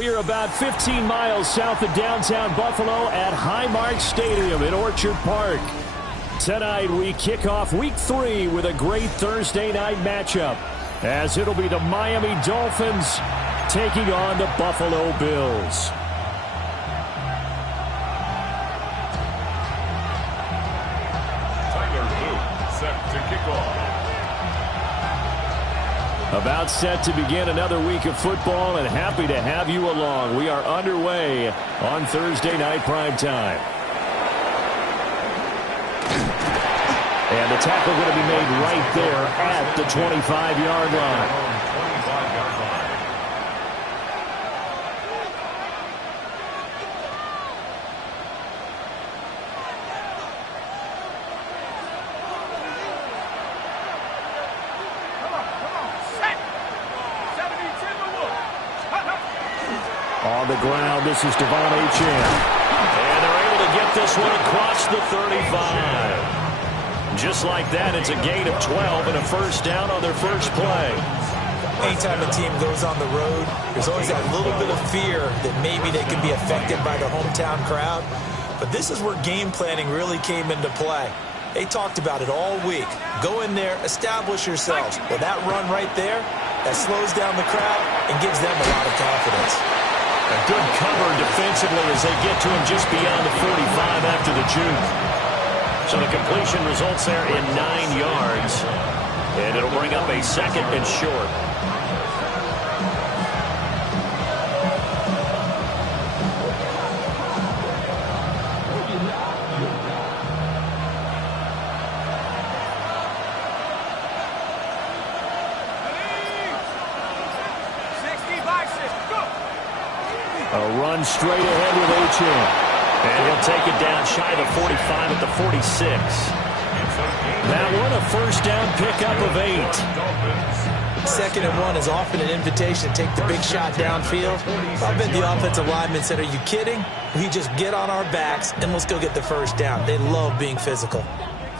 We are about 15 miles south of downtown Buffalo at Highmark Stadium in Orchard Park. Tonight we kick off Week 3 with a great Thursday night matchup, as it'll be the Miami Dolphins taking on the Buffalo Bills. About set to begin another week of football, and happy to have you along. We are underway on Thursday night primetime. And the tackle going to be made right there at the 25-yard line. On the ground, this is Devon Achane. And they're able to get this one across the 35. Just like that, it's a gain of 12 and a first down on their first play. Anytime a team goes on the road, there's always that little bit of fear that maybe they can be affected by the hometown crowd. But this is where game planning really came into play. They talked about it all week. Go in there, establish yourselves. Well, that run right there, that slows down the crowd and gives them a lot of confidence. A good cover defensively as they get to him just beyond the 45 after the juke. So the completion results there in 9 yards. And it'll bring up a second and short. A run straight ahead with Achane. And he'll take it down shy of the 45 at the 46. That one, a first down pickup of 8. 2nd and 1 is often an invitation to take the big shot downfield. I bet the offensive lineman said, are you kidding? We just get on our backs and let's go get the first down. They love being physical.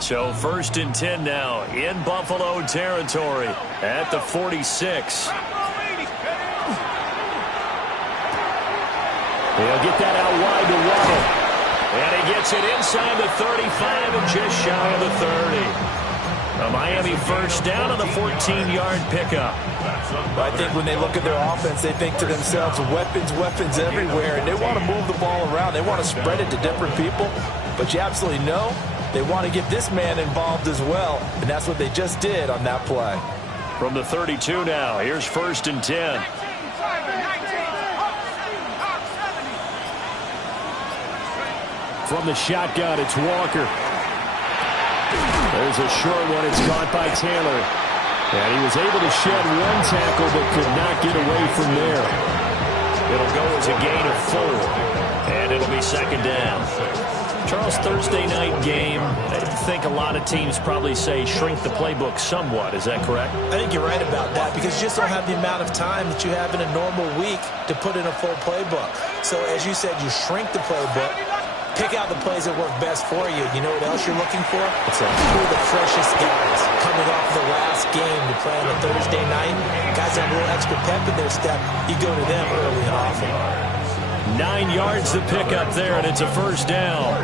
So 1st and 10 now in Buffalo territory at the 46. He'll get that out wide to Waddle. And he gets it inside the 35 and just shy of the 30. A Miami first down on the 14-yard pickup. I think when they look at their offense, they think to themselves, weapons, weapons everywhere, and they want to move the ball around. They want to spread it to different people. But you absolutely know they want to get this man involved as well, and that's what they just did on that play. From the 32 now, here's 1st and 10. From the shotgun, it's Walker. There's a short one. It's caught by Taylor. And he was able to shed one tackle but could not get away from there. It'll go as a gain of 4. And it'll be 2nd down. Charles, Thursday night game, I think a lot of teams probably say shrink the playbook somewhat. Is that correct? I think you're right about that because you just don't have the amount of time that you have in a normal week to put in a full playbook. So as you said, you shrink the playbook. Pick out the plays that work best for you. You know what else you're looking for? Who are the freshest guys coming off the last game to play on a Thursday night? Guys have a little extra pep in their step. You go to them early and often. 9 yards to pick up there, and it's a first down. A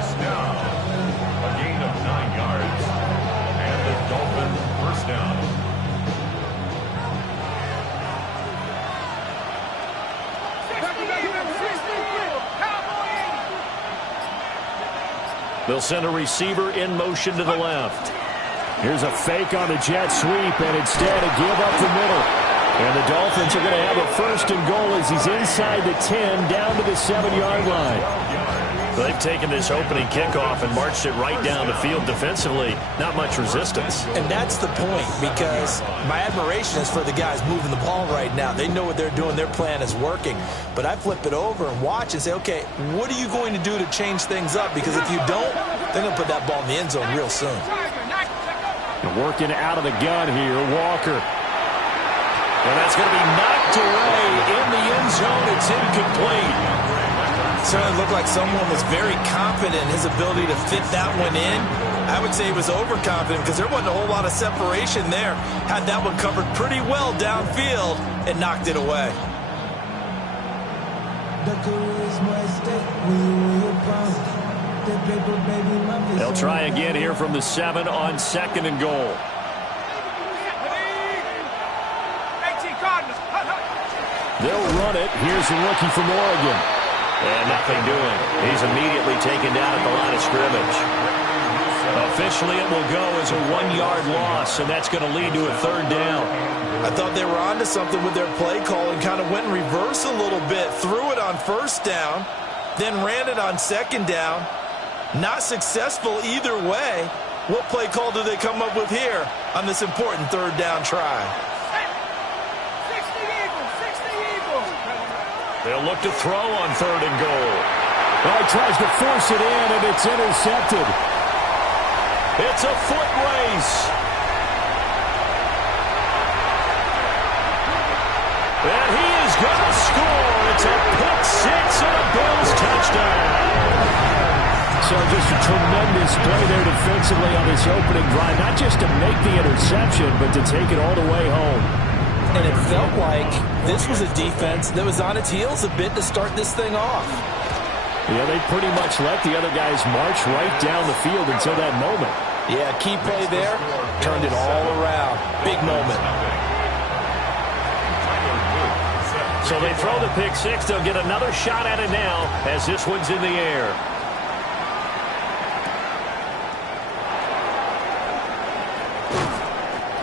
gain of 9 yards. And the Dolphins first down. They'll send a receiver in motion to the left. Here's a fake on the jet sweep, and instead a give up the middle. And the Dolphins are going to have a 1st and goal as he's inside the 10, down to the 7-yard line. They've taken this opening kickoff and marched it right down the field defensively. Not much resistance. And that's the point, because my admiration is for the guys moving the ball right now. They know what they're doing. Their plan is working. But I flip it over and watch and say, okay, what are you going to do to change things up? Because if you don't, they're going to put that ball in the end zone real soon. Working out of the gun here, Walker. And that's going to be knocked away in the end zone. It's incomplete. Certainly looked like someone was very confident in his ability to fit that one in. I would say he was overconfident because there wasn't a whole lot of separation there. Had that one covered pretty well downfield and knocked it away. They'll try again here from the 7 on 2nd and goal. They'll run it. Here's the rookie from Oregon. And nothing doing. He's immediately taken down at the line of scrimmage. Officially, it will go as a 1-yard loss, and that's going to lead to a 3rd down. I thought they were onto something with their play call and kind of went in reverse a little bit. Threw it on 1st down, then ran it on 2nd down. Not successful either way. What play call do they come up with here on this important 3rd down try? They'll look to throw on 3rd and goal. Well, he tries to force it in, and it's intercepted. It's a foot race. And he is going to score. It's a pick 6 and a Bills touchdown. So just a tremendous play there defensively on this opening drive. Not just to make the interception, but to take it all the way home. And it felt like this was a defense that was on its heels a bit to start this thing off. Yeah, they pretty much let the other guys march right down the field until that moment. Yeah, key play there, turned it all around. Big moment. So they throw the pick 6. They'll get another shot at it now as this one's in the air.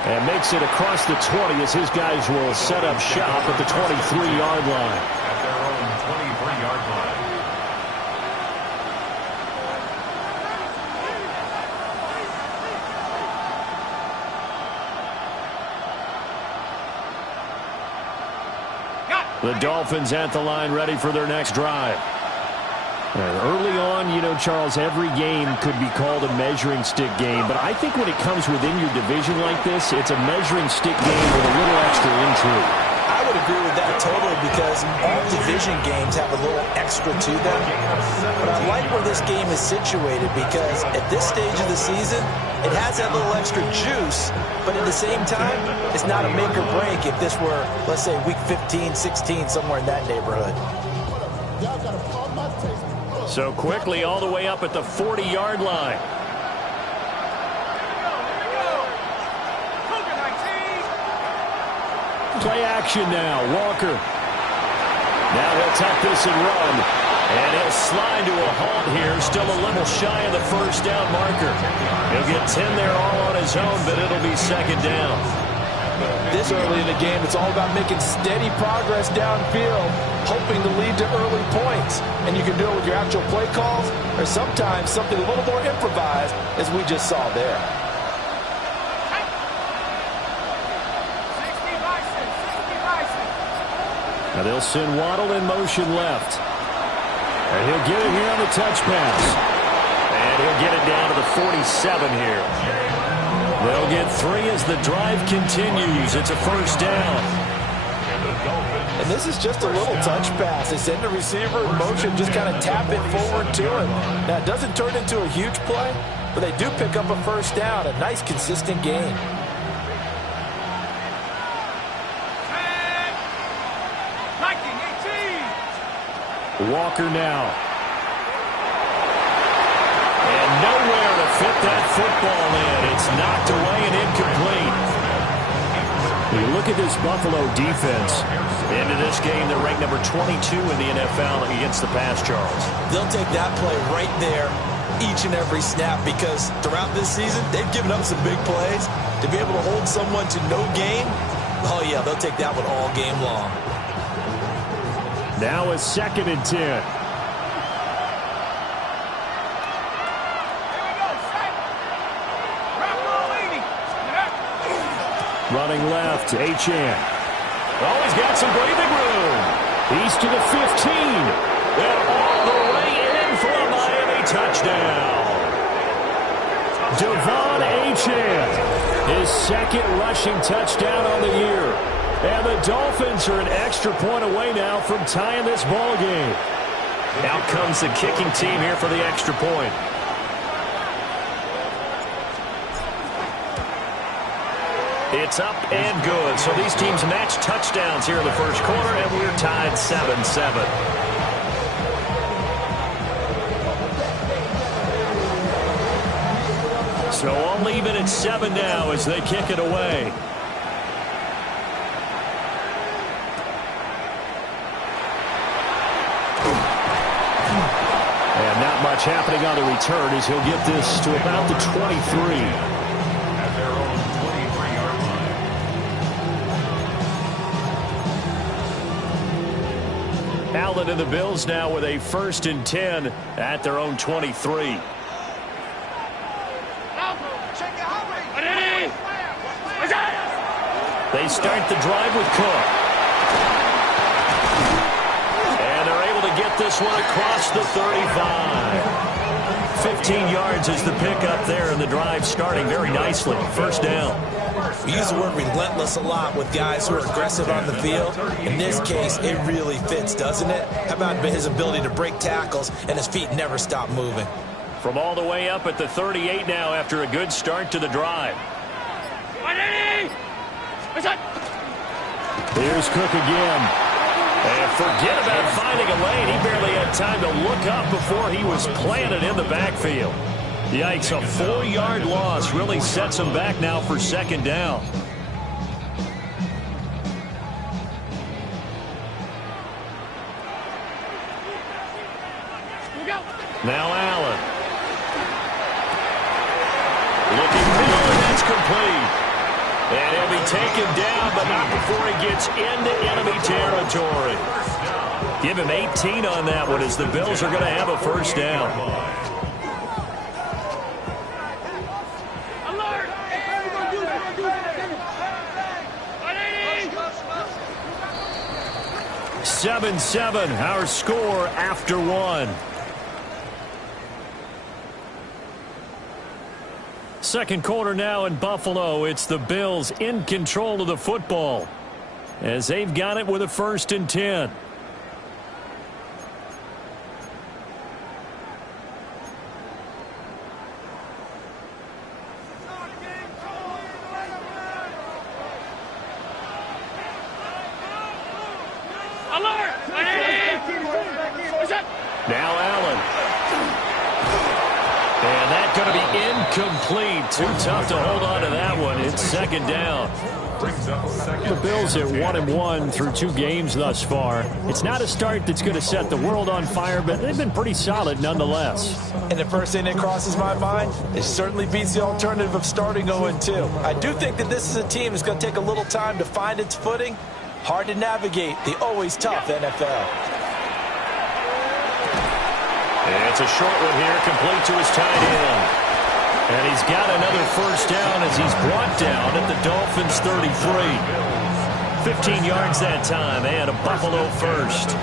And makes it across the 20 as his guys will set up shop at the 23-yard line. At their own 23-yard line. The Dolphins at the line ready for their next drive. And early on, you know, Charles, every game could be called a measuring stick game. But I think when it comes within your division like this, it's a measuring stick game with a little extra intrigue. I would agree with that totally because all division games have a little extra to them. But I like where this game is situated because at this stage of the season, it has that little extra juice. But at the same time, it's not a make or break if this were, let's say, week 15, 16, somewhere in that neighborhood. So quickly all the way up at the 40-yard line. Play action now. Walker. Now he'll tuck this and run. And he'll slide to a halt here. Still a little shy of the 1st down marker. He'll get 10 there all on his own, but it'll be 2nd down. This early in the game, it's all about making steady progress downfield, hoping to lead to early points. And you can do it with your actual play calls or sometimes something a little more improvised, as we just saw there. Now they'll send Waddle in motion left. And he'll get it here on the touch pass. And he'll get it down to the 47 here. They'll get 3 as the drive continues. It's a 1st down. And this is just a little touch pass. They send the receiver in motion, just kind of tap it forward to him. Now, it doesn't turn into a huge play, but they do pick up a 1st down. A nice, consistent gain. Walker now. And nowhere to fit that football in. It's knocked away and incomplete. You look at this Buffalo defense. Into this game, they're ranked number 22 in the NFL against the pass, Charles. They'll take that play right there each and every snap because throughout this season, they've given up some big plays. To be able to hold someone to no gain, oh, yeah, they'll take that one all game long. Now a 2nd and 10. Running left, Achane. Oh, he's got some breathing room. He's to the 15. And all the way in for a Miami touchdown. Devon Achane, his 2nd rushing touchdown on the year. And the Dolphins are an extra point away now from tying this ball game. Out comes the kicking team here for the extra point. It's up and good. So these teams match touchdowns here in the 1st quarter, and we're tied 7-7. So I'll leave it at 7 now as they kick it away. And not much happening on the return as he'll get this to about the 23. At their own 23-yard line. Allen and the Bills now with a 1st and 10 at their own 23. They start the drive with Cook. And they're able to get this one across the 35. 15 yards is the pickup there, and the drive starting very nicely. 1st down. We use the word relentless a lot with guys who are aggressive on the field. In this case, it really fits, doesn't it? How about his ability to break tackles and his feet never stop moving? From all the way up at the 38 now after a good start to the drive. Here's Cook again. And forget about finding a lane. He barely had time to look up before he was planted in the backfield. Yikes, a 4-yard loss really sets him back now for 2nd down. Now Allen. Looking middle, and that's complete. And he'll be taken down, but not before he gets into enemy territory. Give him 18 on that one as the Bills are going to have a 1st down. 7-7, our score after 1. Second quarter now in Buffalo. It's the Bills in control of the football as they've got it with a 1st and 10. Now Allen. And that's going to be incomplete. Too tough to hold on to that one. It's 2nd down. The Bills at 1-1 through 2 games thus far. It's not a start that's going to set the world on fire, but they've been pretty solid nonetheless. And the first thing that crosses my mind, it certainly beats the alternative of starting 0-2. I do think that this is a team that's going to take a little time to find its footing. Hard to navigate the always tough NFL. And it's a short one here, complete to his tight end. And he's got another 1st down as he's brought down at the Dolphins' 33. 15 yards that time and a Buffalo 1st.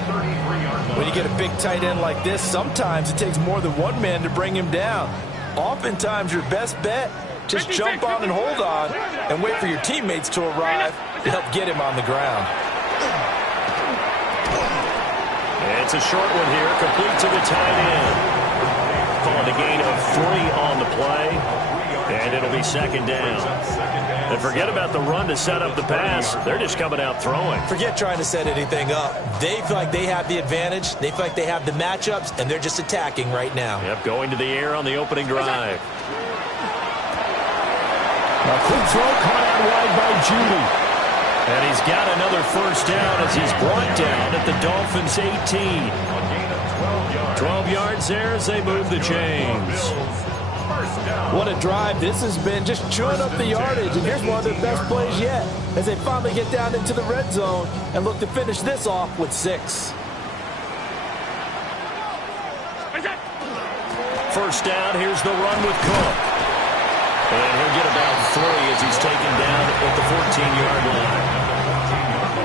When you get a big tight end like this, sometimes it takes more than one man to bring him down. Oftentimes your best bet, just jump on and hold on and wait for your teammates to arrive to help get him on the ground. It's a short one here, complete to the tight end. Calling a gain of 3 on the play, and it'll be 2nd down. And forget about the run to set up the pass. They're just coming out throwing. Forget trying to set anything up. They feel like they have the advantage. They feel like they have the matchups, and they're just attacking right now. Yep, going to the air on the opening drive. A quick throw caught out wide by Judy. And he's got another 1st down as he's brought down at the Dolphins' 18. 12 yards there as they move the chains. What a drive this has been, just chewing up the yardage. And here's one of their best plays yet as they finally get down into the red zone and look to finish this off with 6. 1st down, here's the run with Cook. And he'll get about 3 as he's taken down at the 14-yard line.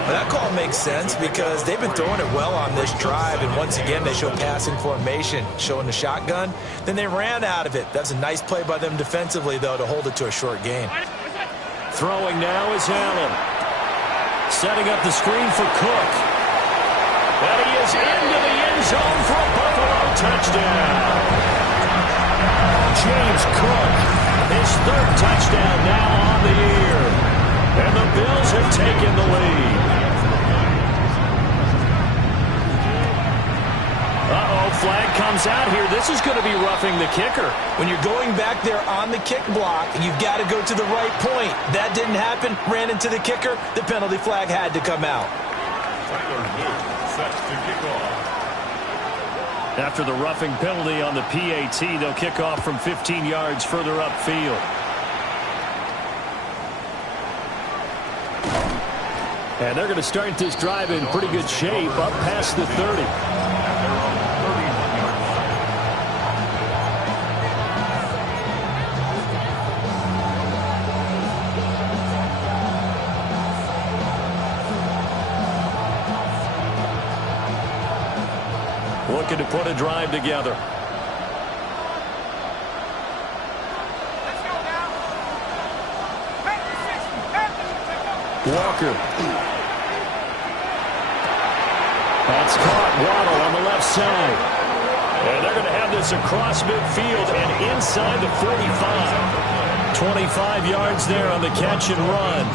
Well, that call makes sense because they've been throwing it well on this drive, and once again they show passing formation, showing the shotgun. Then they ran out of it. That's a nice play by them defensively, though, to hold it to a short gain. Throwing now is Allen. Setting up the screen for Cook. And he is into the end zone for a Buffalo touchdown. James Cook, his 3rd touchdown now on the year. And the Bills have taken the lead. Uh-oh. No flag comes out here. This is going to be roughing the kicker. When you're going back there on the kick block, you've got to go to the right point. That didn't happen. Ran into the kicker. The penalty flag had to come out. Sets to kick off. After the roughing penalty on the PAT, they'll kick off from 15 yards further upfield. And they're going to start this drive in pretty good shape, up past the 30. Looking to put a drive together. Walker. That's caught. Waddle on the left side. And they're going to have this across midfield and inside the 45. 25 yards there on the catch and run.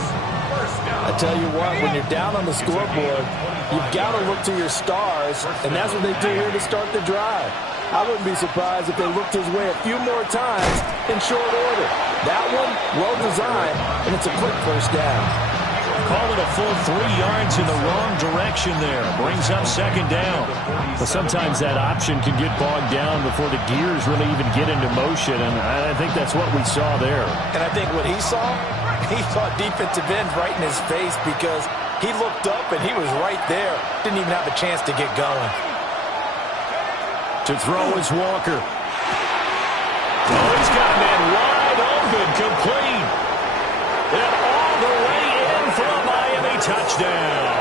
I tell you what, when you're down on the scoreboard, you've got to look to your stars, and that's what they do here to start the drive. I wouldn't be surprised if they looked his way a few more times in short order. That one, well designed, and it's a quick first down. Call it a full 3 yards in the wrong direction there. Brings up second down. But sometimes that option can get bogged down before the gears really even get into motion, and I think that's what we saw there. And I think what he saw defensive end right in his face because he looked up and he was right there. Didn't even have a chance to get going. To throw is Walker. Oh, he's got a man wide open, complete. And all the way in for a Miami touchdown.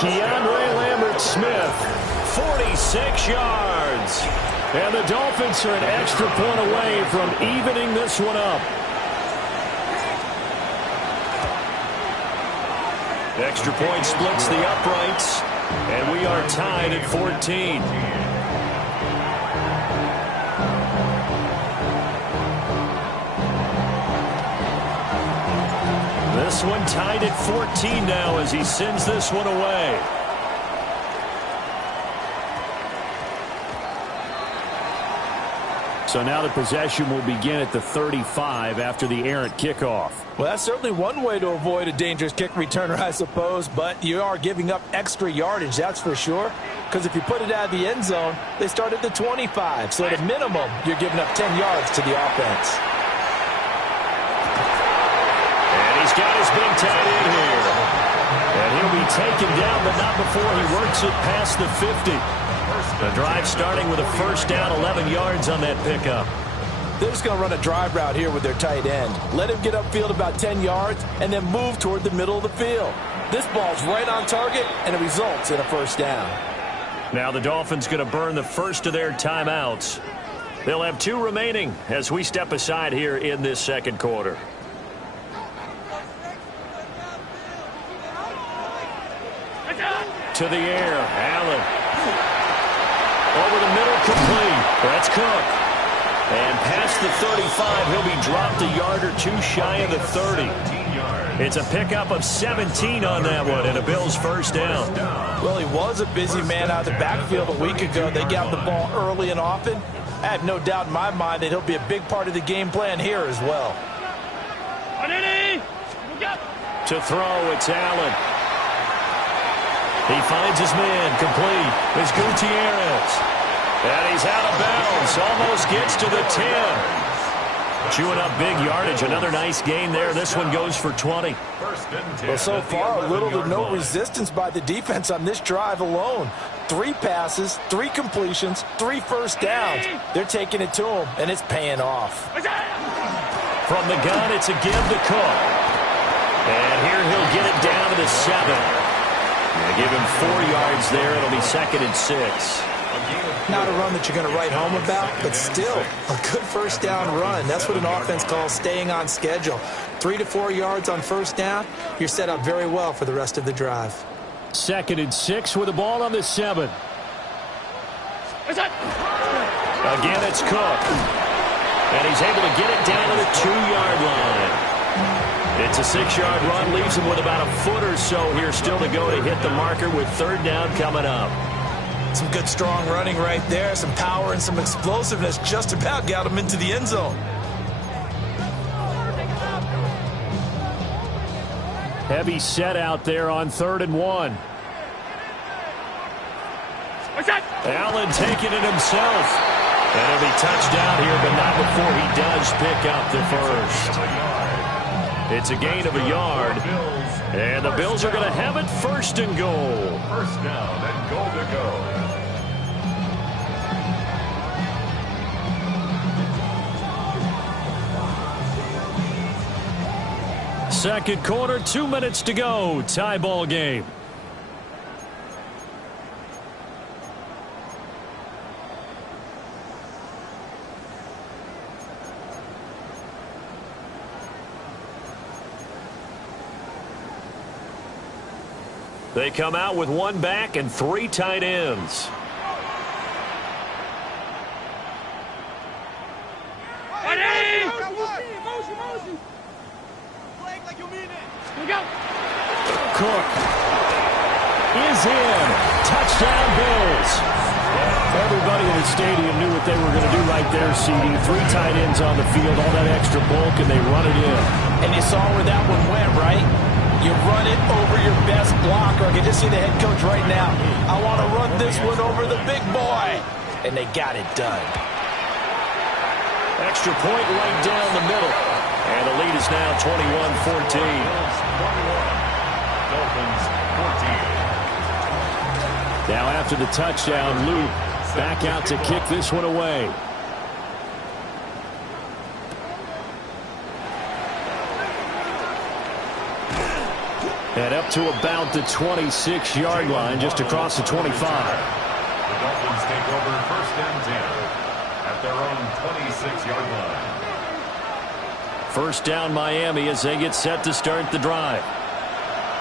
Keandre Lambert-Smith, 46 yards. And the Dolphins are an extra point away from evening this one up. Extra point splits the uprights, and we are tied at 14. This one tied at 14 now as he sends this one away. So now the possession will begin at the 35 after the errant kickoff. Well, that's certainly one way to avoid a dangerous kick returner, I suppose, but you are giving up extra yardage, that's for sure, because if you put it out of the end zone, they start at the 25, so at a minimum, you're giving up 10 yards to the offense. And he's got his big tight end here. And he'll be taken down, but not before he works it past the 50. The drive starting with a first down, 11 yards on that pickup. They're just going to run a drive route here with their tight end. Let him get upfield about 10 yards and then move toward the middle of the field. This ball's right on target, and it results in a first down. Now the Dolphins going to burn the first of their timeouts. They'll have 2 remaining as we step aside here in this second quarter. To the air, Allen. Over the middle, complete. That's Cook. And past the 35, he'll be dropped a yard or 2 shy of the 30. It's a pickup of 17 on that one, and a Bills first down. Well, he was a busy man out of the backfield a week ago. They got the ball early and often. I have no doubt in my mind that he'll be a big part of the game plan here as well. To throw, it's Allen. He finds his man, complete. It's Gutierrez. And he's out of bounds, almost gets to the 10. Chewing up big yardage, another nice gain there. This one goes for 20. Well, so far, little to no resistance by the defense on this drive alone. 3 passes, 3 completions, 3 first downs. They're taking it to him, and it's paying off. From the gun, it's a give to Cook. And here he'll get it down to the 7. They give him 4 yards there. It'll be 2nd and 6. Not a run that you're going to write home about, but still a good first down run. That's what an offense calls staying on schedule. 3 to 4 yards on first down, you're set up very well for the rest of the drive. 2nd and 6 with the ball on the 7. Again, it's Cook. And he's able to get it down to the 2-yard line. It's a 6-yard run, leaves him with about a foot or so here still to go to hit the marker with 3rd down coming up. Some good, strong running right there. Some power and some explosiveness just about got him into the end zone. Heavy set out there on 3rd and 1. Allen taking it himself. And it'll be touchdown here, but not before he does pick up the first. It's a gain of a yard. And the Bills are going to have it 1st and goal. First down and goal to go. Second quarter, 2 minutes to go. Tie ball game. They come out with 1 back and 3 tight ends. Cook is in. Touchdown Bills. Everybody in the stadium knew what they were going to do right there, CD. 3 tight ends on the field, all that extra bulk, and they run it in. And you saw where that one went, right? You run it over your best blocker. I can just see the head coach right now. I want to run this one over the big boy. And they got it done. Extra point right down the middle. And the lead is now 21-14. Dolphins 14. Now after the touchdown, Luke back out to kick this one away. And up to about the 26-yard line, just across the 25. The Dolphins take over 1st and 10 at their own 26-yard line. First down Miami as they get set to start the drive.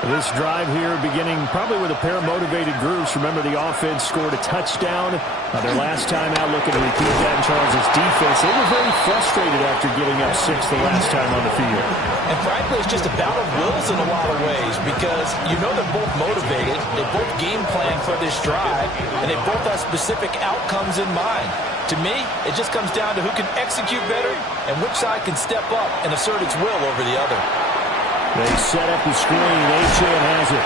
This drive here beginning probably with a pair of motivated groups. Remember, the offense scored a touchdown. Their last time out, looking to repeat that in Charles' defense. They were very frustrated after giving up 6 the last time on the field. And frankly, it's just a battle of wills in a lot of ways because you know they're both motivated. They both game plan for this drive, and they both have specific outcomes in mind. To me, it just comes down to who can execute better and which side can step up and assert its will over the other. They set up the screen. Achane has it.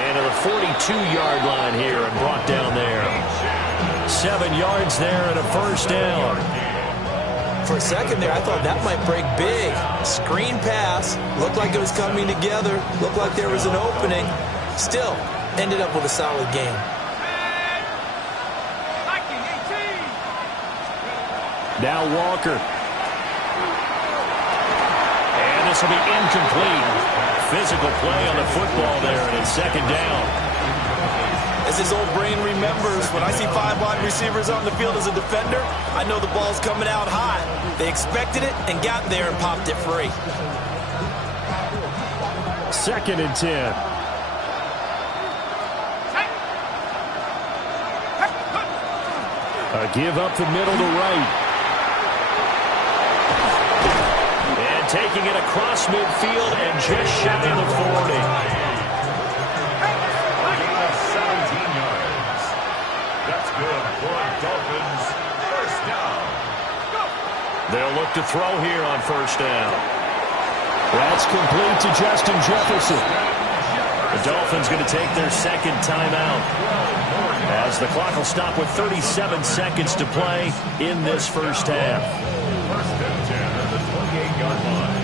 And to the 42-yard line here and brought down there. 7 yards there and a first down. For a second there, I thought that might break big. Screen pass. Looked like it was coming together. Looked like there was an opening. Still, ended up with a solid game. Now Walker. This will be incomplete. Physical play on the football there, and it's 2nd down. As his old brain remembers, when I see 5 wide receivers on the field as a defender, I know the ball's coming out high. They expected it and got there and popped it free. 2nd and 10. A give up the middle to right. Taking it across midfield and just shy of the 40. A gain of 17 yards. That's good for Dolphins. First down. They'll look to throw here on first down. That's complete to Justin Jefferson. The Dolphins going to take their 2nd timeout as the clock will stop with 37 seconds to play in this first half. 1st and 10 at the 28-yard line.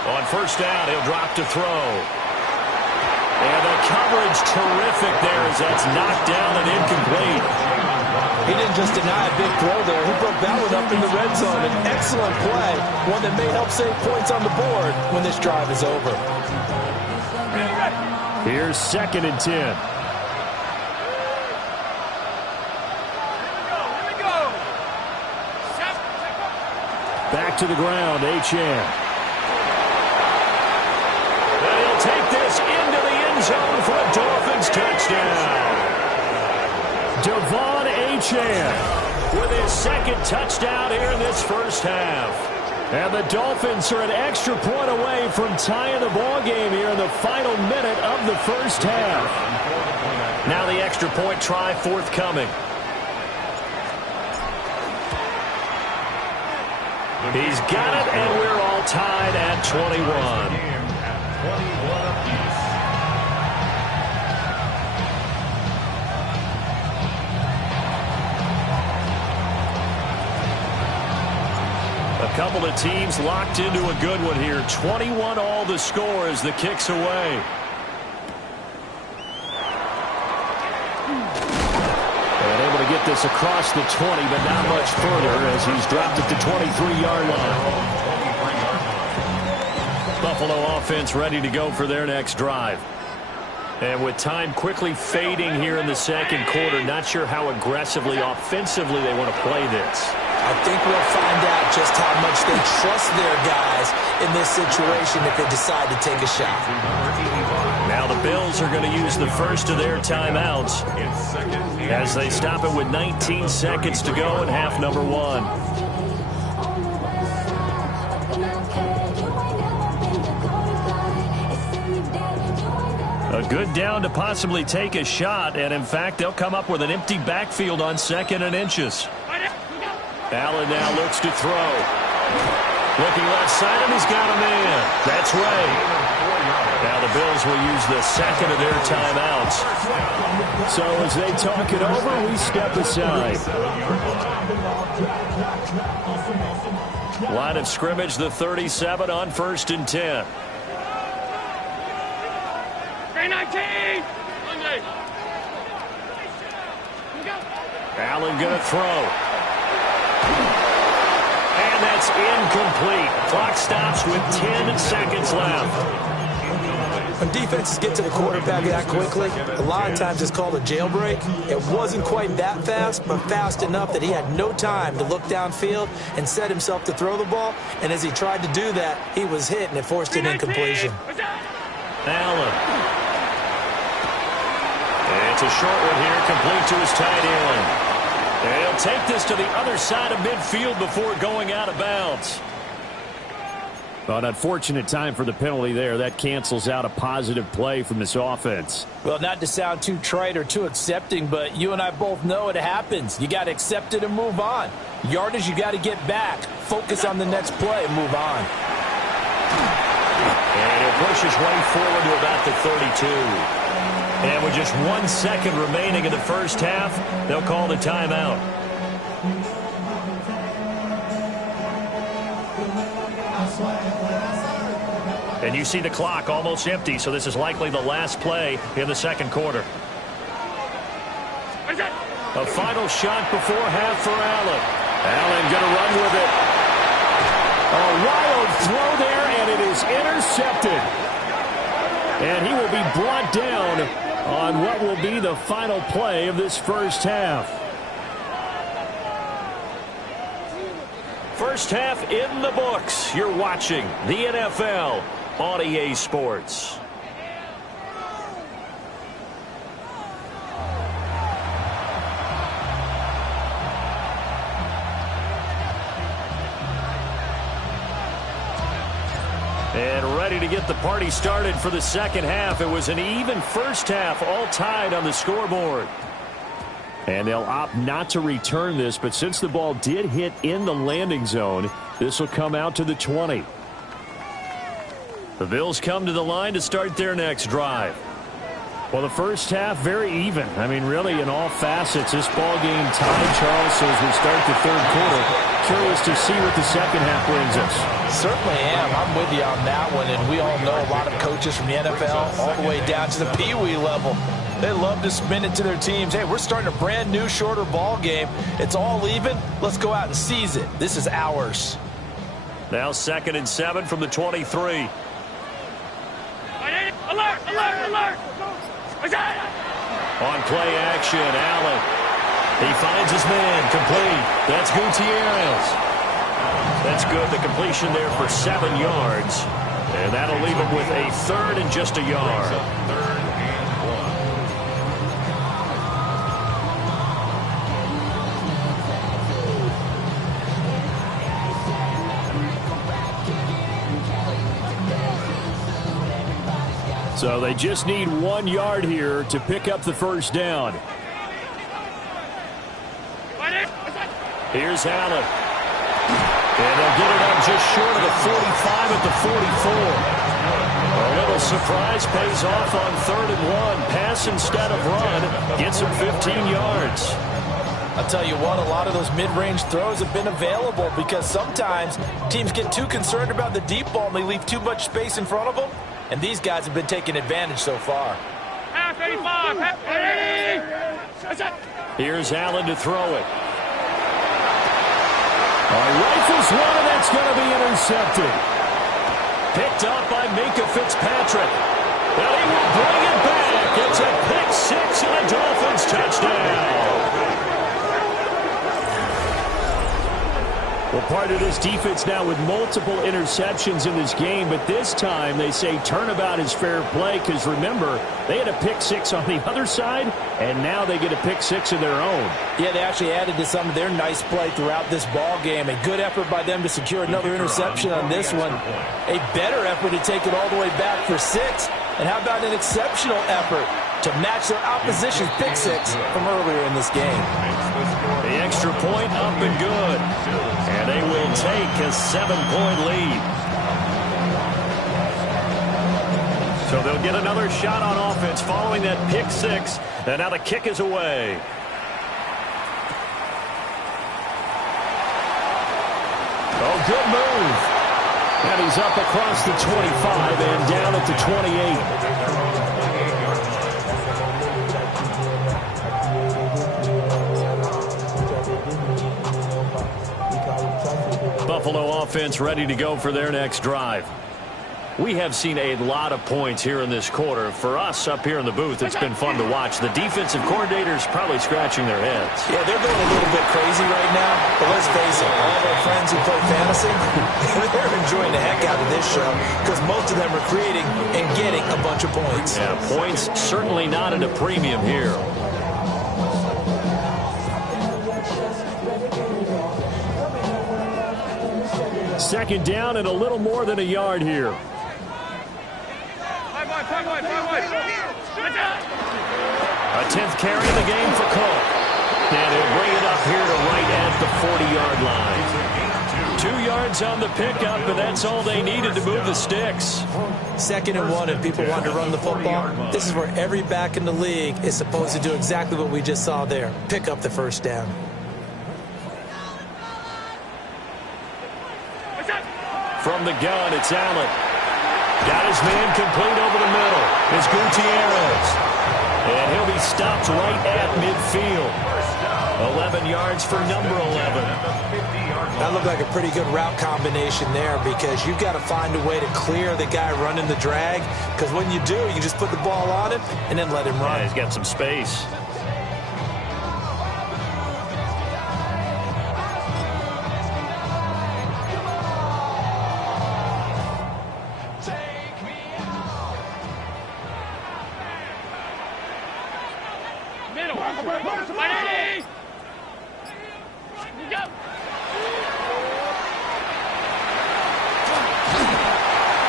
On first down, he'll drop to throw. And the coverage terrific there as that's knocked down and incomplete. He didn't just deny a big throw there. He broke that one up in the red zone. An excellent play, one that may help save points on the board when this drive is over. Here's 2nd and 10. Back to the ground, Achane. And he'll take this into the end zone for a Dolphins touchdown. Devon Achane with his second touchdown here in this first half. And the Dolphins are an extra point away from tying the ball game here in the final minute of the first half. Now the extra point try forthcoming. He's got it, and we're all tied at 21. A couple of teams locked into a good one here. 21 all the score as the kick's away. And able to get this across the 20, but not much further as he's dropped it to 23-yard line. Buffalo offense ready to go for their next drive. And with time quickly fading here in the second quarter, not sure how aggressively, offensively they want to play this. I think we'll find out just how much they trust their guys in this situation if they decide to take a shot. Now the Bills are going to use the first of their timeouts as they stop it with 19 seconds to go in half number one. A good down to possibly take a shot, and in fact, they'll come up with an empty backfield on 2nd and inches. Allen now looks to throw. Looking left side, and he's got a man. That's Ray. Now the Bills will use the second of their timeouts. So as they talk it over, we step aside. Line of scrimmage, the 37 on 1st and 10. Allen going to throw. And that's incomplete. Clock stops with 10 seconds left. When defenses get to the quarterback that quickly, a lot of times it's called a jailbreak. It wasn't quite that fast, but fast enough that he had no time to look downfield and set himself to throw the ball. And as he tried to do that, he was hit, and it forced an incompletion. Allen. It's a short one here, complete to his tight end. And he'll take this to the other side of midfield before going out of bounds. An unfortunate time for the penalty there. That cancels out a positive play from this offense. Well, not to sound too trite or too accepting, but you and I both know it happens. You got to accept it and move on. Yardage, you got to get back. Focus on the next play and move on. And he'll push his way forward to about the 32. And with just 1 second remaining in the first half, they'll call the timeout. And you see the clock almost empty, so this is likely the last play in the second quarter. A final shot before half for Allen. Allen going to run with it. A wild throw there, and it is intercepted. And he will be brought down on what will be the final play of this first half. First half in the books. You're watching the NFL on EA Sports. And ready to get the party started for the second half. It was an even first half, all tied on the scoreboard. And they'll opt not to return this, but since the ball did hit in the landing zone, this will come out to the 20. The Bills come to the line to start their next drive. Well, the first half, very even. I mean, really, in all facets, this ball game tied, Charles, so as we start the third quarter. Curious to see what the second half brings us. Certainly am. I'm with you on that one, and we all know a lot of coaches from the NFL all the way down to the Pee-wee level. They love to spin it to their teams. Hey, we're starting a brand new, shorter ball game. It's all even. Let's go out and seize it. This is ours. Now 2nd and 7 from the 23. Alert! Alert! Alert! On play action, Allen. He finds his man, complete. That's Gutierrez. That's good. The completion there for 7 yards. And that'll leave him with a third and just a yard. Third and 1. So they just need 1 yard here to pick up the first down. Here's Allen. And they'll get it up just short of the 45 at the 44. A little surprise pays off on 3rd and 1. Pass instead of run. Gets him 15 yards. I'll tell you what, a lot of those mid-range throws have been available because sometimes teams get too concerned about the deep ball and they leave too much space in front of them. And these guys have been taking advantage so far. Here's Allen to throw it. Rifles one, and that's going to be intercepted. Picked up by Minka Fitzpatrick. And he will bring it back. It's a pick 6 and a Dolphins touchdown. Well, part of this defense now with multiple interceptions in this game, but this time they say turnabout is fair play because, remember, they had a pick 6 on the other side, and now they get a pick 6 of their own. Yeah, they actually added to some of their nice play throughout this ball game. A good effort by them to secure another interception on this one. A better effort to take it all the way back for 6. And how about an exceptional effort to match their opposition's pick 6 from earlier in this game? The extra point up and good. And they will take a 7-point lead. So they'll get another shot on offense following that pick 6. And now the kick is away. Oh, good move. And he's up across the 25 and down at the 28. Buffalo offense ready to go for their next drive. We have seen a lot of points here in this quarter. For us up here in the booth, it's been fun to watch. The defensive coordinators probably scratching their heads. Yeah, they're going a little bit crazy right now. But let's face it, all of our friends who play fantasy, they're enjoying the heck out of this show because most of them are creating and getting a bunch of points. Yeah, points certainly not at a premium here. Second down and a little more than a yard here. A 10th carry in the game for Cook. And he'll bring it up here to right at the 40-yard line. 2 yards on the pickup, but that's all they needed to move the sticks. 2nd and 1, and people want to run the football. This is where every back in the league is supposed to do exactly what we just saw there. Pick up the first down. From the gun, it's Allen. Got his man complete over the middle. It's Gutierrez. And he'll be stopped right at midfield. 11 yards for number 11. That looked like a pretty good route combination there because you've got to find a way to clear the guy running the drag because when you do, you just put the ball on him and then let him run. Yeah, he's got some space.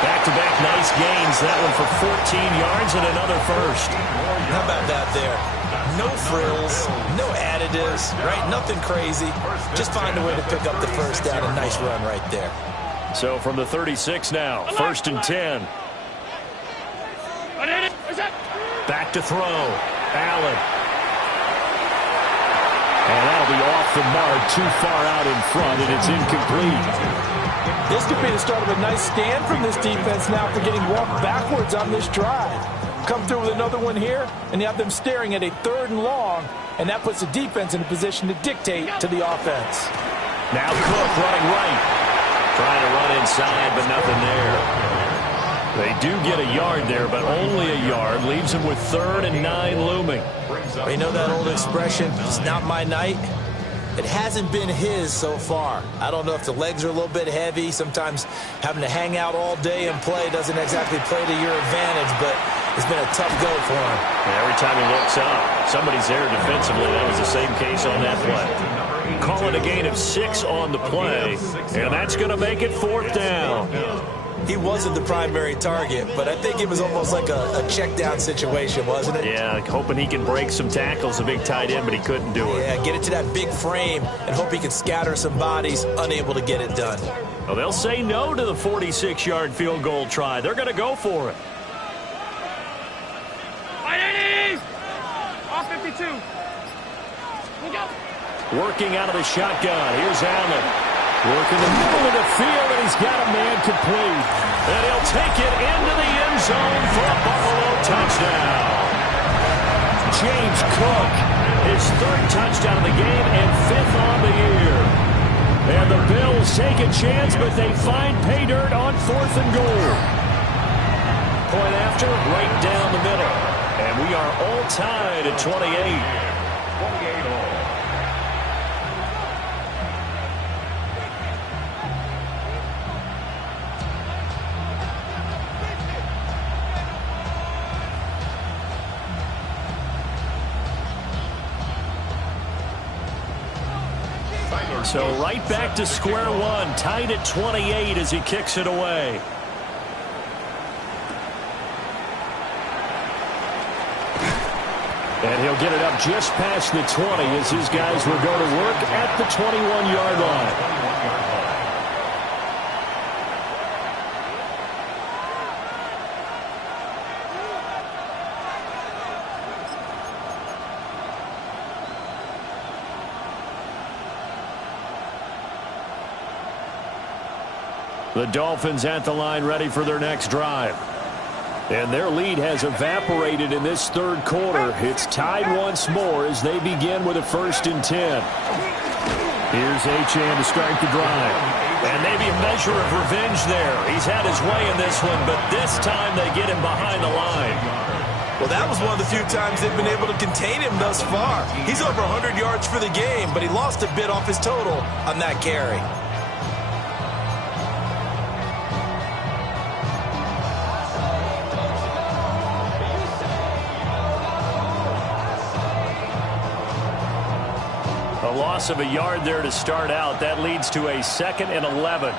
Back-to-back nice gains. That one for 14 yards and another first. How about that there? No frills, no additives, right? Nothing crazy. Just find a way to pick up the first down. A nice run right there. So from the 36 now, 1st and 10. Back to throw. Allen. And that'll be off the mark, too far out in front, and it's incomplete. This could be the start of a nice stand from this defense now for getting walked backwards on this drive. Come through with another one here, and you have them staring at a 3rd and long, and that puts the defense in a position to dictate to the offense. Now Cook running right. Trying to run inside, but nothing there. They do get a yard there, but only a yard. Leaves them with 3rd and 9 looming. You know that old expression, it's not my night? It hasn't been his so far. I don't know if the legs are a little bit heavy. Sometimes having to hang out all day and play doesn't exactly play to your advantage, but it's been a tough go for him. And every time he looks up, somebody's there defensively. That was the same case on that play. Call it a gain of 6 on the play, and that's going to make it 4th down. He wasn't the primary target, but I think it was almost like a check down situation, wasn't it? Yeah, hoping he can break some tackles, a big tight end, but he couldn't do it. Yeah, get it to that big frame and hope he can scatter some bodies, unable to get it done. Well, they'll say no to the 46-yard field goal try. They're going to go for it. All 52. Working out of the shotgun. Here's Allen. Working the middle of the field, and he's got a man complete. And he'll take it into the end zone for a Buffalo touchdown. James Cook, his 3rd touchdown of the game and 5th on the year. And the Bills take a chance, but they find pay dirt on 4th and goal. Point after, right down the middle. And we are all tied at 28. 28 all. So right back to square one, tied at 28 as he kicks it away. And he'll get it up just past the 20 as his guys will go to work at the 21-yard line. The Dolphins at the line ready for their next drive. And their lead has evaporated in this 3rd quarter. It's tied once more as they begin with a 1st and 10. Here's Achane to start the drive. And maybe a measure of revenge there. He's had his way in this one, but this time they get him behind the line. Well, that was one of the few times they've been able to contain him thus far. He's over 100 yards for the game, but he lost a bit off his total on that carry. A loss of a yard there to start out. That leads to a 2nd and 11.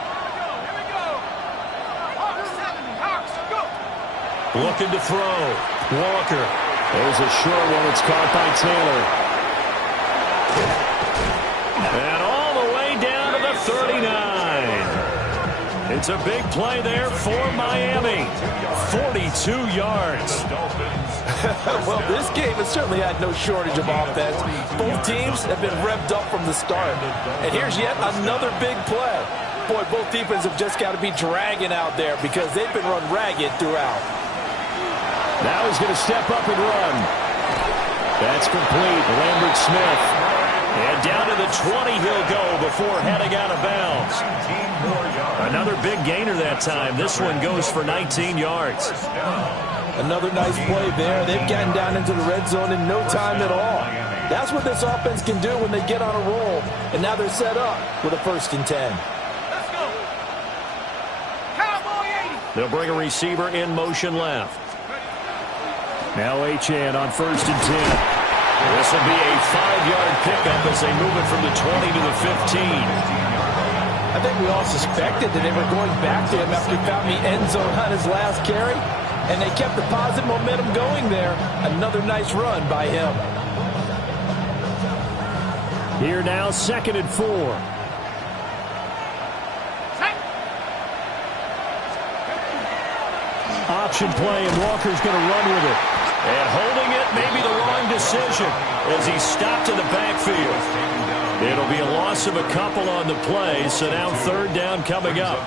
Looking to throw. Walker. There's a short one. It's caught by Taylor. And all the way down to the 39. It's a big play there for Miami. 42 yards. Well, this game has certainly had no shortage of offense. Both teams have been revved up from the start. And here's yet another big play. Boy, both defenses have just got to be dragging out there because they've been run ragged throughout. Now he's going to step up and run. That's complete. Lambert Smith. And down to the 20 he'll go before heading out of bounds. Another big gainer that time. This one goes for 19 yards. Another nice play there. They've gotten down into the red zone in no time at all. That's what this offense can do when they get on a roll. And now they're set up with a 1st and 10. Let's go. Cowboy 80. They'll bring a receiver in motion left. Now Achane on 1st and 10. This will be a 5-yard pickup as they move it from the 20 to the 15. I think we all suspected that they were going back to him after he found the end zone on his last carry. And they kept the positive momentum going there. Another nice run by him. Here now, 2nd and 4. Option play, and Walker's going to run with it. And holding it may be the wrong decision as he stopped in the backfield. It'll be a loss of a couple on the play, so now 3rd down coming up.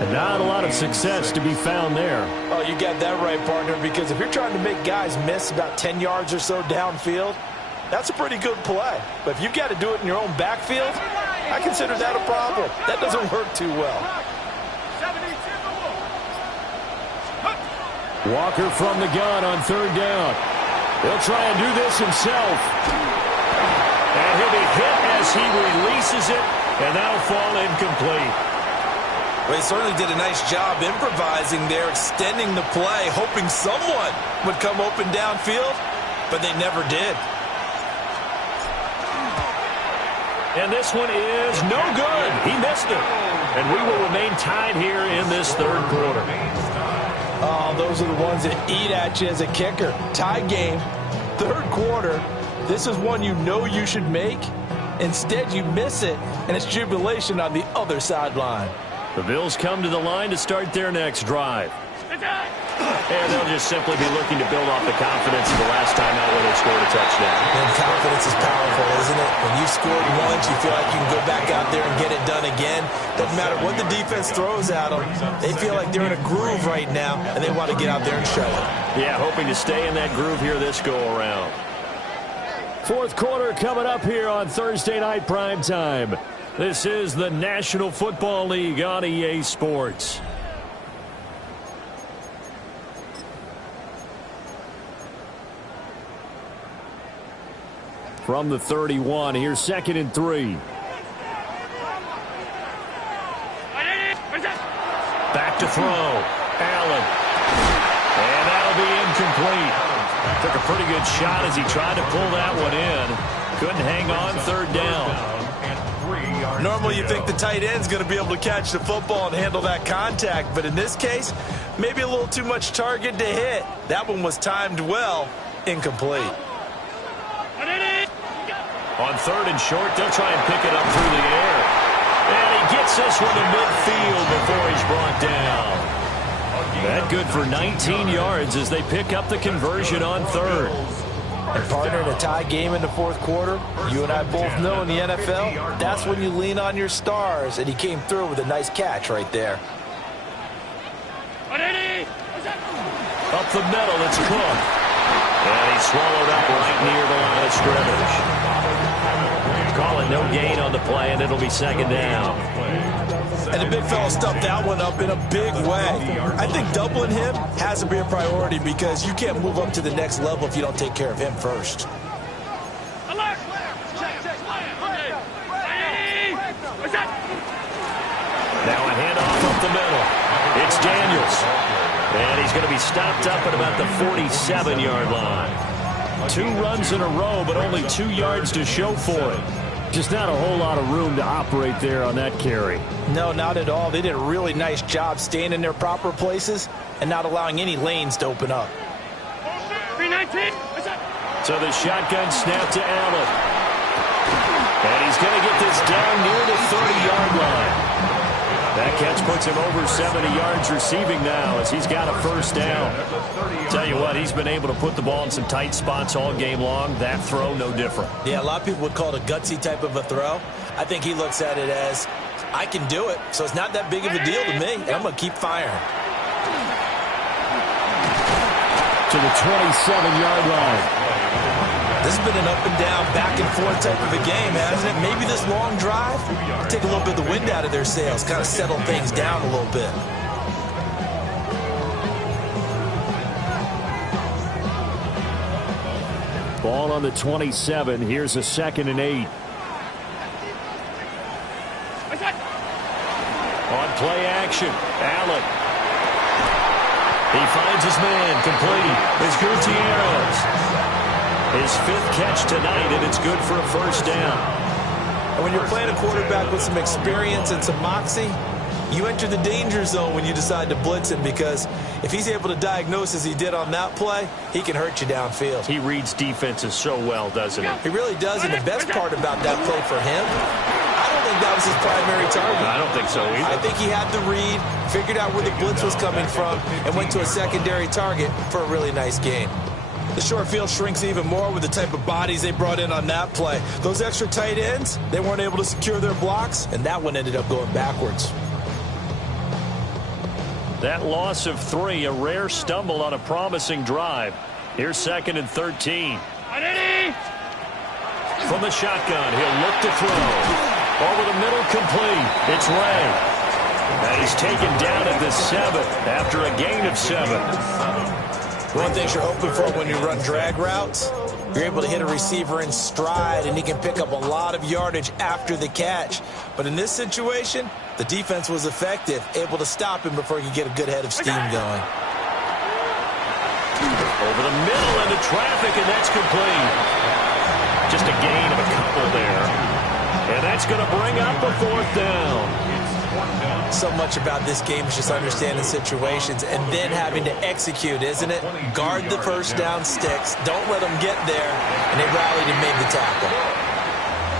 And not a lot of success to be found there. Oh, you got that right, partner, because if you're trying to make guys miss about 10 yards or so downfield, that's a pretty good play. But if you've got to do it in your own backfield, I consider that a problem. That doesn't work too well. Walker from the gun on 3rd down. He'll try and do this himself. And he'll be hit as he releases it, and that'll fall incomplete. Well, he certainly did a nice job improvising there, extending the play, hoping someone would come open downfield, but they never did. And this one is no good. He missed it. And we will remain tied here in this third quarter. Oh, those are the ones that eat at you as a kicker. Tie game, third quarter. This is one you know you should make. Instead, you miss it, and it's jubilation on the other sideline. The Bills come to the line to start their next drive. And they'll just simply be looking to build off the confidence of the last time out when they scored a touchdown. And confidence is powerful, isn't it? When you've scored once, you feel like you can go back out there and get it done again. Doesn't matter what the defense throws at them. They feel like they're in a groove right now, and they want to get out there and show it. Yeah, hoping to stay in that groove here this go-around. Fourth quarter coming up here on Thursday Night Primetime. This is the National Football League on EA Sports. From the 31, here's 2nd and 3. Back to throw. Allen. And that'll be incomplete. Took a pretty good shot as he tried to pull that one in. Couldn't hang on, third down. Normally you think the tight end's going to be able to catch the football and handle that contact, but in this case, maybe a little too much target to hit. That one was timed well, incomplete. On third and short, they'll try and pick it up through the air. And he gets this one to midfield before he's brought down. That good for 19 yards as they pick up the conversion on third. And partner, in a tie game in the fourth quarter, you and I both know in the NFL, that's when you lean on your stars, and he came through with a nice catch right there. Up the middle, it's Cook. And he's swallowed up right near the line of scrimmage. Call it no gain on the play, and it'll be second down. And the big fella stuffed that one up in a big way. I think doubling him has to be a priority because you can't move up to the next level if you don't take care of him first. Now a handoff up the middle. It's Daniels. And he's going to be stopped up at about the 47-yard line. 2 runs in a row, but only 2 yards to show for it. Just not a whole lot of room to operate there on that carry. No, not at all. They did a really nice job staying in their proper places and not allowing any lanes to open up. So the shotgun snap to Allen. And he's going to get this down near the 30-yard line. That catch puts him over 70 yards receiving now as he's got a first down. Tell you what, he's been able to put the ball in some tight spots all game long. That throw, no different. Yeah, a lot of people would call it a gutsy type of a throw. I think he looks at it as, I can do it, so it's not that big of a deal to me, and I'm going to keep firing. To the 27-yard line. This has been an up-and-down, back-and-forth type of a game, hasn't it? Maybe this long drive, take a little bit of the wind out of their sails, kind of settle things down a little bit. Ball on the 27. Here's a 2nd and 8. On play action, Allen. He finds his man, complete. It's Gutierrez. His 5th catch tonight, and it's good for a first down. And when you're playing a quarterback with some experience and some moxie, you enter the danger zone when you decide to blitz him because if he's able to diagnose as he did on that play, he can hurt you downfield. He reads defenses so well, doesn't he? He really does, and the best part about that play for him, I don't think that was his primary target. I don't think so either. I think he had the read, figured out where the blitz was coming from, and went to a secondary target for a really nice game. The short field shrinks even more with the type of bodies they brought in on that play. Those extra tight ends, they weren't able to secure their blocks, and that one ended up going backwards. That loss of 3, a rare stumble on a promising drive. Here's 2nd and 13. From the shotgun, he'll look to throw. Over the middle, complete. It's Ray. And he's taken down at the 7 after a gain of 7. One thing you're hoping for when you run drag routes, You're able to hit a receiver in stride, and he can pick up a lot of yardage after the catch. But in this situation, the defense was effective, able to stop him before he could get a good head of steam going. Over the middle into traffic, and that's complete. Just a gain of a couple there. And that's going to bring up a 4th down. So much about this game is just understanding situations and then having to execute, isn't it? Guard the first down sticks. Don't let them get there. And they rallied and made the tackle.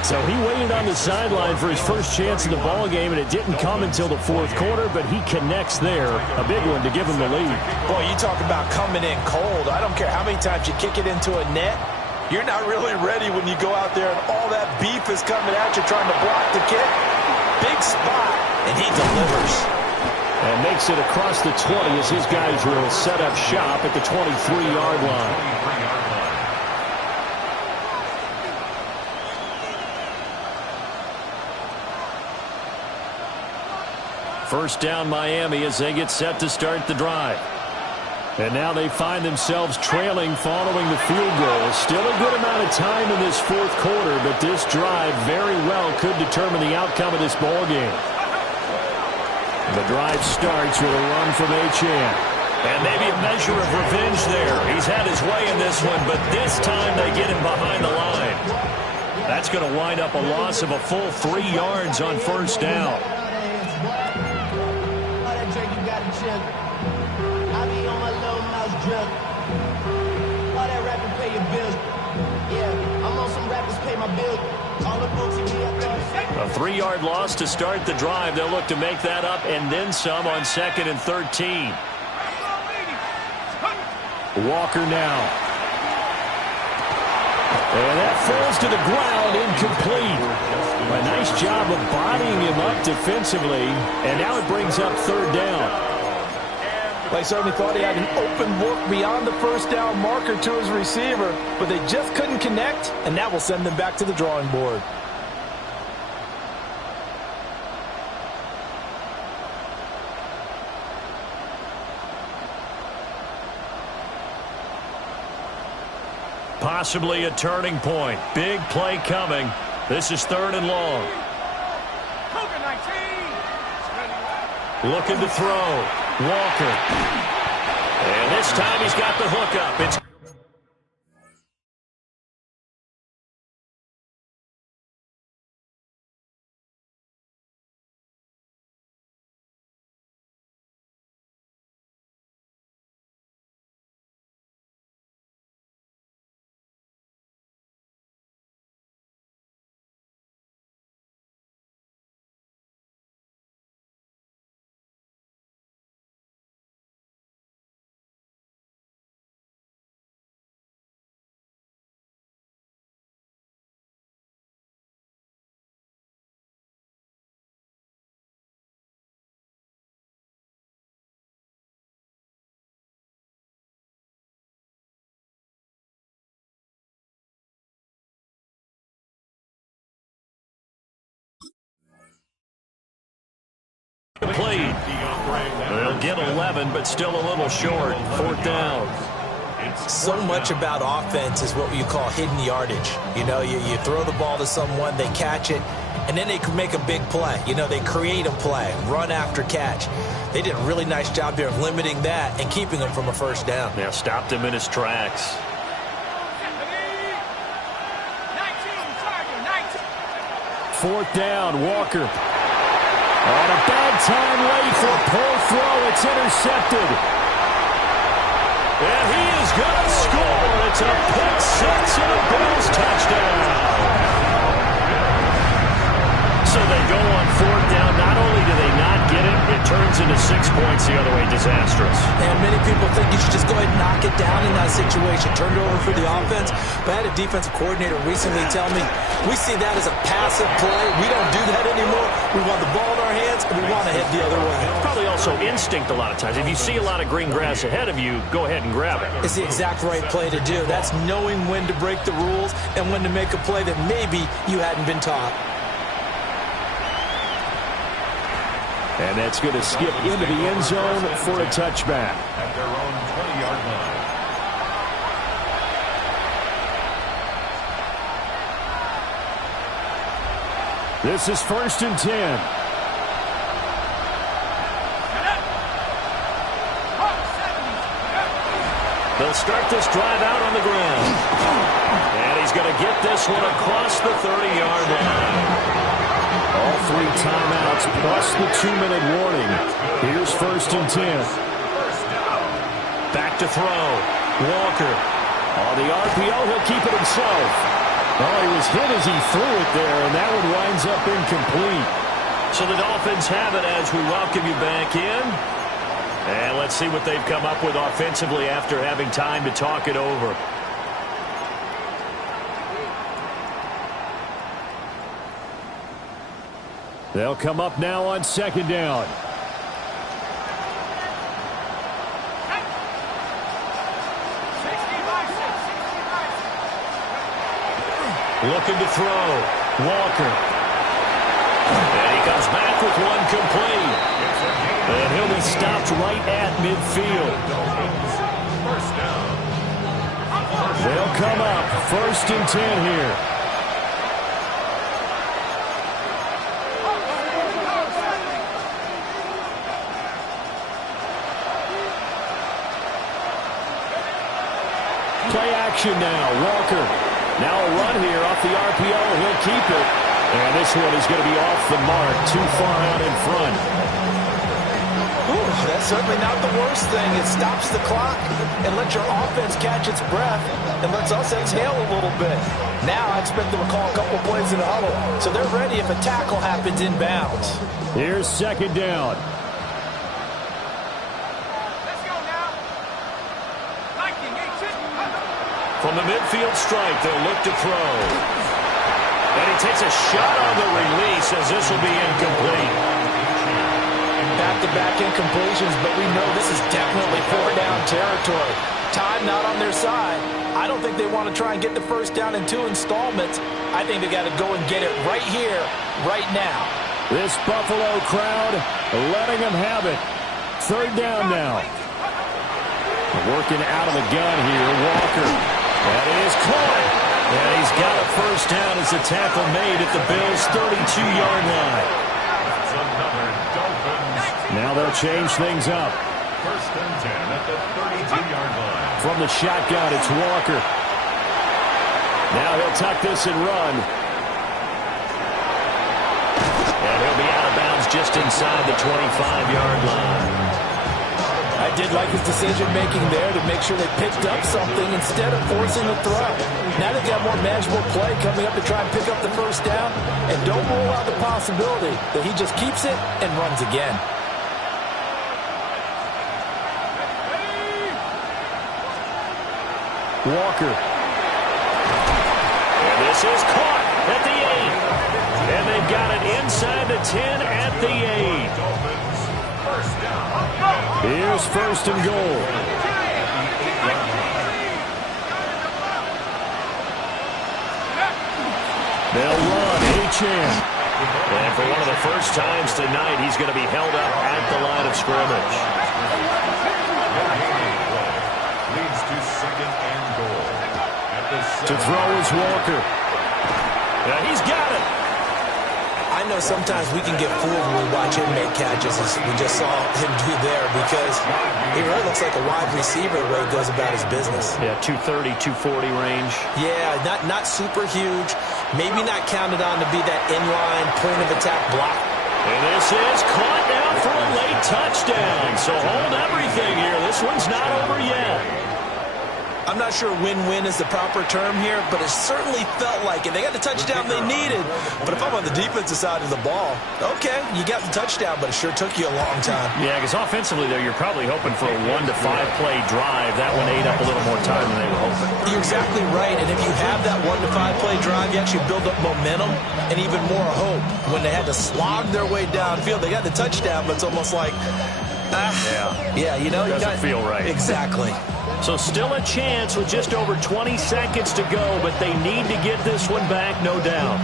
So he waited on the sideline for his first chance in the ball game, and it didn't come until the 4th quarter, but he connects there. A big one to give him the lead. Boy, you talk about coming in cold. I don't care how many times you kick it into a net. You're not really ready when you go out there and all that beef is coming at you trying to block the kick. Big spot, and he delivers. And makes it across the 20 as his guys will set up shop at the 23-yard line. First down Miami as they get set to start the drive. And now they find themselves trailing following the field goal. Still a good amount of time in this 4th quarter, but this drive very well could determine the outcome of this ball game. The drive starts with a run from Achane. And maybe a measure of revenge there. He's had his way in this one, but this time they get him behind the line. That's going to wind up a loss of a full 3 yards on first down. A 3-yard loss to start the drive. They'll look to make that up and then some on 2nd and 13. Walker now. And that falls to the ground, incomplete. A nice job of bodying him up defensively, and now it brings up 3rd down. They certainly thought he had an open look beyond the first down marker to his receiver, but they just couldn't connect, and that will send them back to the drawing board. Possibly a turning point. Big play coming. This is 3rd and long. Looking to throw. Walker. And this time he's got the hook up. It's complete. They'll get 11, but still a little short. 4th down. So much about offense is what you call hidden yardage. You know, you throw the ball to someone, they catch it, and then they can make a big play. You know, they create a play, run after catch. They did a really nice job there of limiting that and keeping him from a first down. Yeah, stopped him in his tracks. 4th down, Walker. And a bad time late for a pull throw. It's intercepted. And he is going to score. It's a pick six and a Bills touchdown. So they go on 4th down. Not only do they not get it, it turns into 6 points the other way. Disastrous. And many people think you should just go ahead and knock it down in that situation. Turn it over for the offense. But I had a defensive coordinator recently tell me, we see that as a passive play. We don't do that anymore. We want the ball in our hands, and we want to head the other way. Probably also instinct a lot of times. If you see a lot of green grass ahead of you, go ahead and grab it. It's the exact right play to do. That's knowing when to break the rules and when to make a play that maybe you hadn't been taught. And that's going to skip into the end zone for a touchback. At their own 20-yard line. This is 1st and 10. They'll start this drive out on the ground. And he's going to get this one across the 30-yard line. All 3 timeouts plus the 2-minute warning. Here's 1st and 10. Back to throw. Walker. On the RPO, he'll keep it himself. Oh, he was hit as he threw it there, and that one winds up incomplete. So the Dolphins have it as we welcome you back in. And let's see what they've come up with offensively after having time to talk it over. They'll come up now on 2nd down. Looking to throw. Walker. And he comes back with one complete. And he'll be stopped right at midfield. They'll come up 1st and 10 here. Play action now. Walker. Now a run here off the RPO. He'll keep it. And this one is going to be off the mark. Too far out in front. Ooh, that's certainly not the worst thing. It stops the clock and lets your offense catch its breath and lets us exhale a little bit. Now I expect them to call a couple plays in the huddle, so they're ready if a tackle happens inbounds. Here's 2nd down. From the midfield stripe, they'll look to throw. And he takes a shot on the release as this will be incomplete. Back-to-back incompletions, but we know this is definitely 4-down territory. Time not on their side. I don't think they want to try and get the 1st down in 2 installments. I think they got to go and get it right here, right now. This Buffalo crowd letting them have it. 3rd down now. Working out of the gun here, Walker. That is caught. And he's got a 1st down as the tackle made at the Bills' 32-yard line. Now they'll change things up. 1st and 10 at the 32-yard line. From the shotgun, it's Walker. Now he'll tuck this and run. And he'll be out of bounds just inside the 25-yard line. I did like his decision-making there to make sure they picked up something instead of forcing the throw. Now they've got more manageable play coming up to try and pick up the 1st down. And don't rule out the possibility that he just keeps it and runs again. Walker. And this is caught at the 8. And they've got it inside the 10 at the 8. Here's 1st and goal. They'll run. Achane. And for one of the first times tonight, he's going to be held up at the line of scrimmage. Leads to 2nd and goal. To throw is Walker. Yeah, he's got it. I know sometimes we can get fooled when we watch him make catches, as we just saw him do there, because he really looks like a wide receiver the way he goes about his business. Yeah, 230, 240 range. Yeah, not super huge. Maybe not counted on to be that inline point-of-attack block. And this is caught down for a late touchdown. So hold everything here. This one's not over yet. I'm not sure win-win is the proper term here, but it certainly felt like it. They got the touchdown they needed. But if I'm on the defensive side of the ball, okay, you got the touchdown, but it sure took you a long time. Yeah, because offensively there, you're probably hoping for a 1 to 5 play drive. That one ate up a little more time than they were hoping. You're exactly right, and if you have that 1 to 5 play drive, you actually build up momentum and even more hope. When they had to slog their way downfield, they got the touchdown, but it's almost like, yeah, you know, doesn't feel right. Exactly. So still a chance with just over 20 seconds to go, but they need to get this one back, no doubt.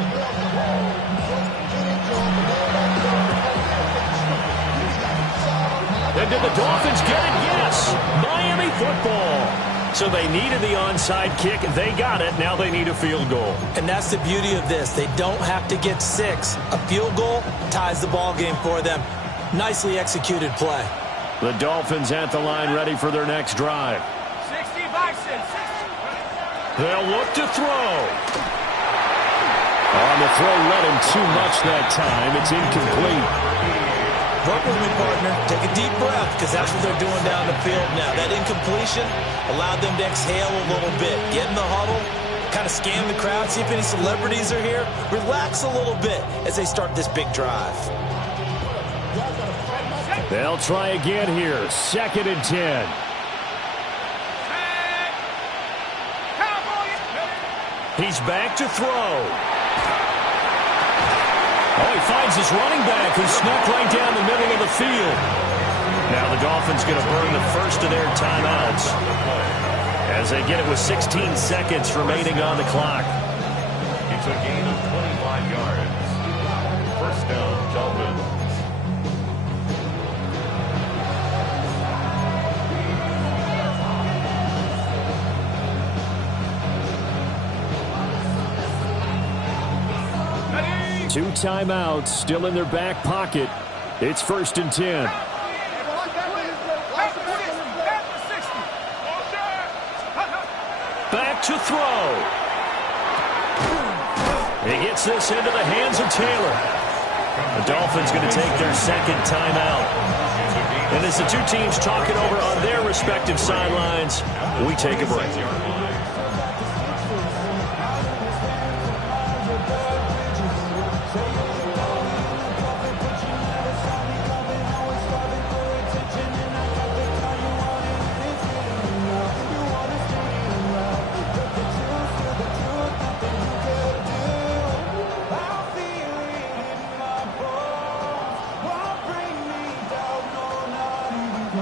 And did the Dolphins get it? Yes. Miami football So they needed the onside kick. They got it. Now they need a field goal. And that's the beauty of this. They don't have to get 6. A field goal ties the ball game for them. Nicely executed play. The Dolphins at the line ready for their next drive. 60 boxes. They'll look to throw. On the throw, led him too much that time. It's incomplete. Work with me, partner. Take a deep breath, because that's what they're doing down the field now. That incompletion allowed them to exhale a little bit. Get in the huddle, kind of scan the crowd, see if any celebrities are here. Relax a little bit as they start this big drive. They'll try again here. 2nd and 10. He's back to throw. Oh, he finds his running back who snuck right down the middle of the field. Now the Dolphins going to burn the first of their timeouts as they get it with 16 seconds remaining on the clock. It's a gain of 25 yards. First down, Dolphins. Two timeouts still in their back pocket. It's 1st and 10. Back to throw. He gets this into the hands of Taylor. The Dolphins going to take their 2nd timeout. And as the two teams talk it over on their respective sidelines, we take a break.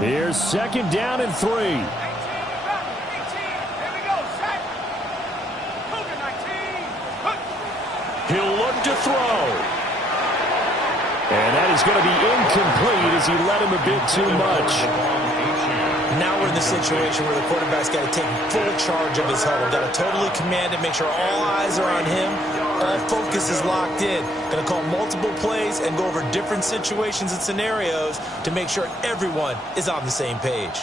Here's 2nd down and 3. He'll look to throw. And that is going to be incomplete as he led him a bit too much. Now we're in the situation where the quarterback's got to take full charge of his huddle. Got to totally command it, make sure all eyes are on him. All focus is locked in. Going to call multiple plays and go over different situations and scenarios to make sure everyone is on the same page.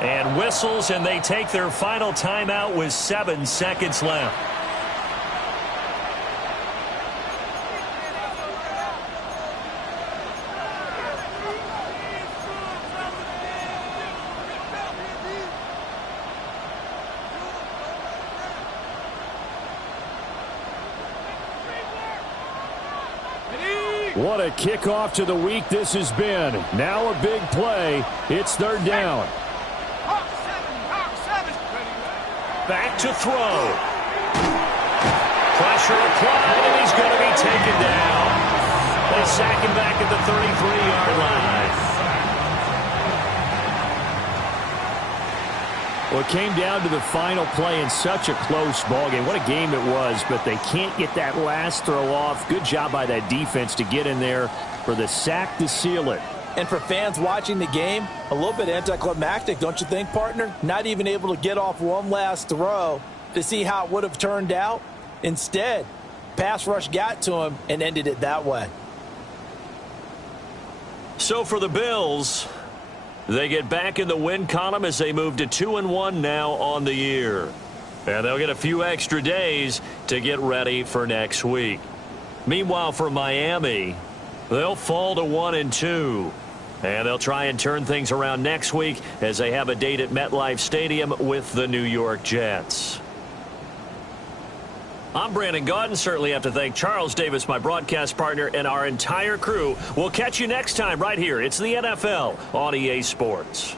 And whistles, and they take their final timeout with 7 seconds left. What a kickoff to the week this has been. Now a big play. It's 3rd down. Back to throw. Pressure applied, and he's going to be taken down. They sack him back at the 33-yard line. Well, it came down to the final play in such a close ballgame. What a game it was, but they can't get that last throw off. Good job by that defense to get in there for the sack to seal it. And for fans watching the game, a little bit anticlimactic, don't you think, partner? Not even able to get off one last throw to see how it would have turned out. Instead, pass rush got to him and ended it that way. So for the Bills, they get back in the win column as they move to 2-1 now on the year. And they'll get a few extra days to get ready for next week. Meanwhile, for Miami, they'll fall to 1-2. And they'll try and turn things around next week as they have a date at MetLife Stadium with the New York Jets. I'm Brandon Gaudin. Certainly have to thank Charles Davis, my broadcast partner, and our entire crew. We'll catch you next time right here. It's the NFL on EA Sports.